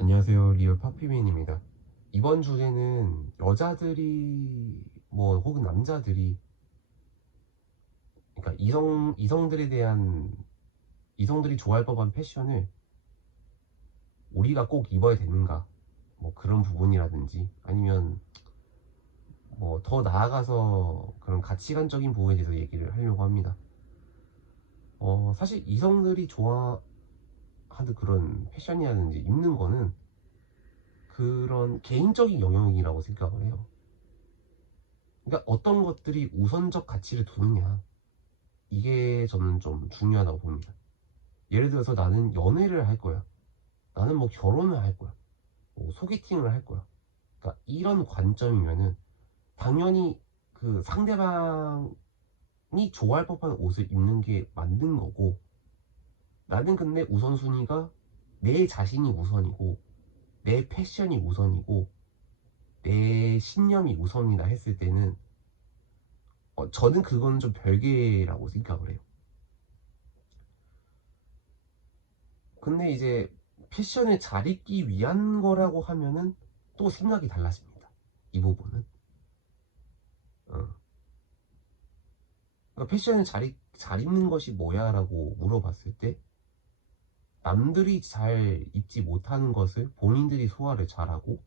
안녕하세요. 리얼 파피맨입니다. 이번 주제는 여자들이 뭐 혹은 남자들이 그러니까 이성 이성들에 대한 이성들이 좋아할 법한 패션을 우리가 꼭 입어야 되는가? 뭐 그런 부분이라든지 아니면 뭐 더 나아가서 그런 가치관적인 부분에 대해서 얘기를 하려고 합니다. 어 사실 이성들이 좋아 하는 그런 패션이라든지 입는 거는 그런 개인적인 영역이라고 생각을 해요. 그러니까 어떤 것들이 우선적 가치를 두느냐 이게 저는 좀 중요하다고 봅니다. 예를 들어서 나는 연애를 할 거야. 나는 뭐 결혼을 할 거야. 뭐 소개팅을 할 거야. 그러니까 이런 관점이면은 당연히 그 상대방이 좋아할 법한 옷을 입는 게 맞는 거고 나는 근데 우선순위가 내 자신이 우선이고 내 패션이 우선이고 내 신념이 우선이다 했을 때는 어, 저는 그건 좀 별개라고 생각을 해요. 근데 이제 패션을 잘 입기 위한 거라고 하면은 또 생각이 달라집니다. 이 부분은. 어. 그러니까 패션을 잘, 입, 잘 입는 것이 뭐야 라고 물어봤을 때 남들이 잘 입지 못하는 것을 본인들이 소화를 잘하고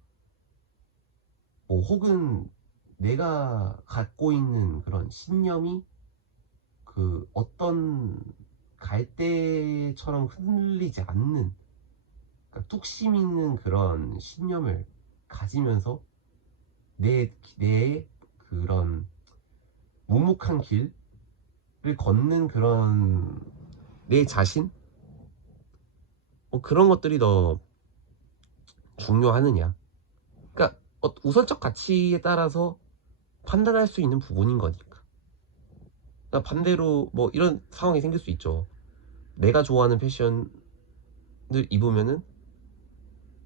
뭐 혹은 내가 갖고 있는 그런 신념이 그 어떤 갈대처럼 흔들리지 않는 그러니까 뚝심 있는 그런 신념을 가지면서 내, 내 그런 묵묵한 길을 걷는 그런 내 자신? 뭐 그런 것들이 더 중요하느냐. 그러니까 어- 우선적 가치에 따라서 판단할 수 있는 부분인 거니까. 그러니까 반대로 뭐 이런 상황이 생길 수 있죠. 내가 좋아하는 패션을 입으면은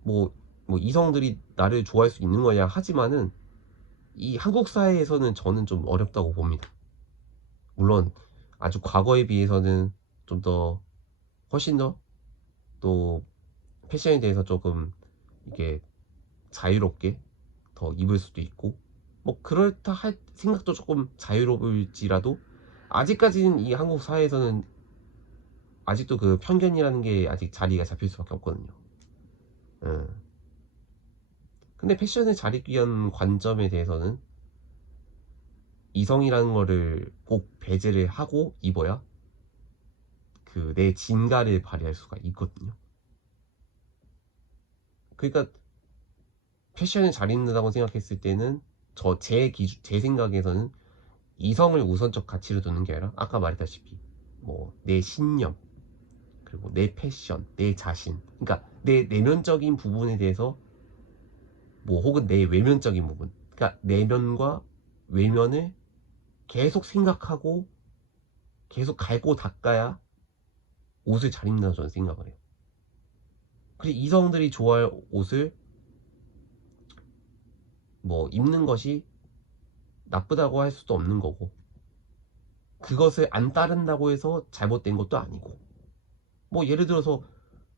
뭐, 뭐 이성들이 나를 좋아할 수 있는 거냐 하지만은 이 한국 사회에서는 저는 좀 어렵다고 봅니다. 물론 아주 과거에 비해서는 좀 더 훨씬 더 또 패션에 대해서 조금 이게 자유롭게 더 입을 수도 있고 뭐 그렇다 할 생각도 조금 자유로울지라도 아직까지는 이 한국 사회에서는 아직도 그 편견이라는 게 아직 자리가 잡힐 수밖에 없거든요. 예. 근데 잘 입기 위한 관점에 대해서는 이성이라는 거를 꼭 배제를 하고 입어야 그 내 진가를 발휘할 수가 있거든요. 그러니까 패션을 잘 입는다고 생각했을 때는 저 제 기준 제 생각에서는 이성을 우선적 가치로 두는 게 아니라 아까 말했다시피 뭐 내 신념 그리고 내 패션 내 자신 그러니까 내 내면적인 부분에 대해서 뭐 혹은 내 외면적인 부분 그러니까 내면과 외면을 계속 생각하고 계속 갈고 닦아야 옷을 잘 입는다고 저는 생각을 해요. 그리고 이성들이 좋아할 옷을 뭐 입는 것이 나쁘다고 할 수도 없는 거고 그것을 안 따른다고 해서 잘못된 것도 아니고 뭐 예를 들어서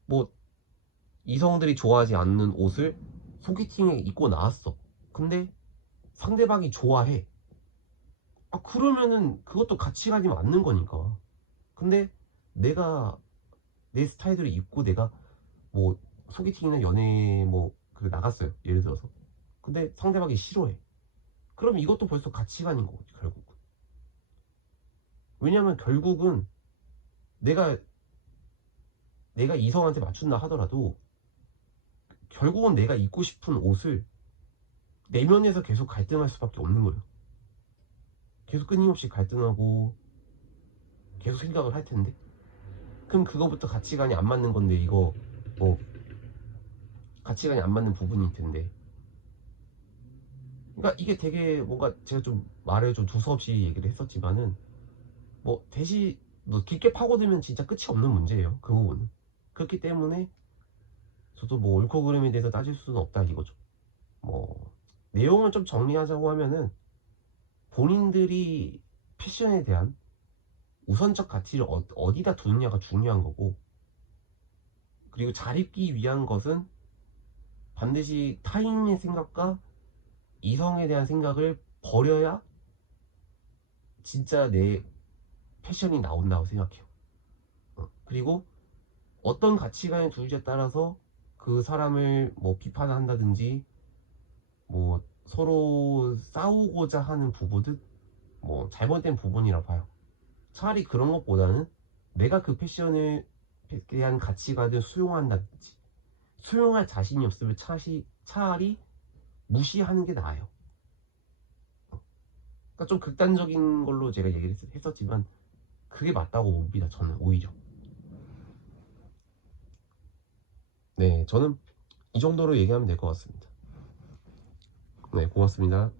뭐 이성들이 좋아하지 않는 옷을 소개팅에 입고 나왔어. 근데 상대방이 좋아해. 아 그러면은 그것도 가치관이 맞는 거니까. 근데 내가 내 스타일대로 입고 내가 뭐 소개팅이나 연애 뭐 그 나갔어요 예를 들어서. 근데 상대방이 싫어해. 그럼 이것도 벌써 가치관인 거지 결국은. 왜냐면 결국은 내가 내가 이성한테 맞춘다 하더라도 결국은 내가 입고 싶은 옷을 내면에서 계속 갈등할 수밖에 없는 거예요. 계속 끊임없이 갈등하고 계속 생각을 할 텐데 그럼 그거부터 가치관이 안 맞는 건데 이거 뭐 가치관이 안 맞는 부분일 텐데. 그러니까 이게 되게 뭔가 제가 좀 말을 좀 두서없이 얘기를 했었지만은 뭐 대시 뭐 깊게 파고들면 진짜 끝이 없는 문제예요 그 부분은. 그렇기 때문에 저도 뭐 옳고 그름에 대해서 따질 수는 없다 이거죠. 뭐 내용을 좀 정리하자고 하면은 본인들이 패션에 대한 우선적 가치를 어, 어디다 두느냐가 중요한 거고 그리고 잘 입기 위한 것은 반드시 타인의 생각과 이성에 대한 생각을 버려야 진짜 내 패션이 나온다고 생각해요. 어, 그리고 어떤 가치관을 두는지에 따라서 그 사람을 뭐 비판한다든지 뭐 서로 싸우고자 하는 부분은 뭐 잘못된 부분이라 봐요. 차라리 그런 것보다는 내가 그 패션에 대한 가치관을 수용한다든지 수용할 자신이 없으면 차시, 차라리 무시하는 게 나아요. 어. 그러니까 좀 극단적인 걸로 제가 얘기를 했- 했었지만 그게 맞다고 봅니다. 저는 오히려. 네, 저는 이 정도로 얘기하면 될 것 같습니다. 네, 고맙습니다.